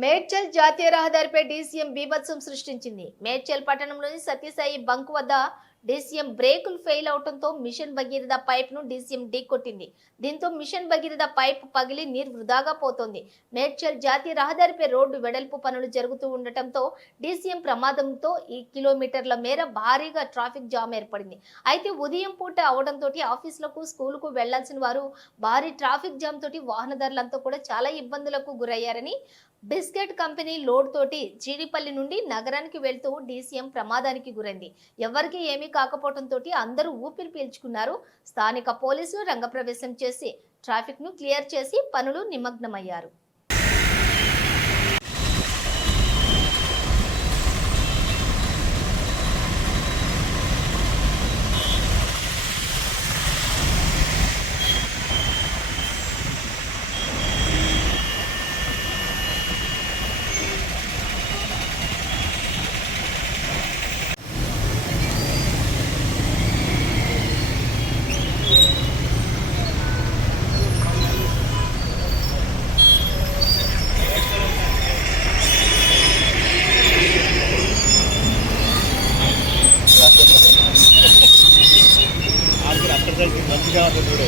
మేడ్చల్ జాతీయ రహదారిపై డీసీఎం బీభత్సం సృష్టించింది. మేడ్చల్ పట్టణంలోని సత్యసాయి బంక్ వద్ద డీసీఎం బ్రేకులు ఫెయిల్ అవడంతో మిషన్ భగీరథ పైప్ ను డీసీఎం ఢీకొట్టింది. దీంతో మిషన్ భగీరథ పైప్ పగిలి నీరు వృధాగా పోతోంది. మేడ్చల్ జాతీయ రహదారిపై రోడ్డు వెడల్పు పనులు జరుగుతూ ఉండటంతో డీసీఎం ప్రమాదంతో ఈ కిలోమీటర్ల మేర భారీగా ట్రాఫిక్ జామ్ ఏర్పడింది. అయితే ఉదయం పూట అవడంతో ఆఫీసులకు స్కూలుకు వెళ్లాల్సిన వారు భారీ ట్రాఫిక్ జామ్ తోటి వాహనదారులంతా కూడా చాలా ఇబ్బందులకు గురయ్యారని, బిస్కెట్ కంపెనీ లోడ్ తోటి జీడిపల్లి నుండి నగరానికి వెళ్తూ డీసీఎం ప్రమాదానికి గురైంది. ఎవరికి ఏమీ కాకపోవడంతో అందరూ ఊపిరి పీల్చుకున్నారు. స్థానిక పోలీసులు రంగప్రవేశం చేసి ట్రాఫిక్ ను క్లియర్ చేసి పనులు నిమగ్నమయ్యారు. మంచిగా చూడు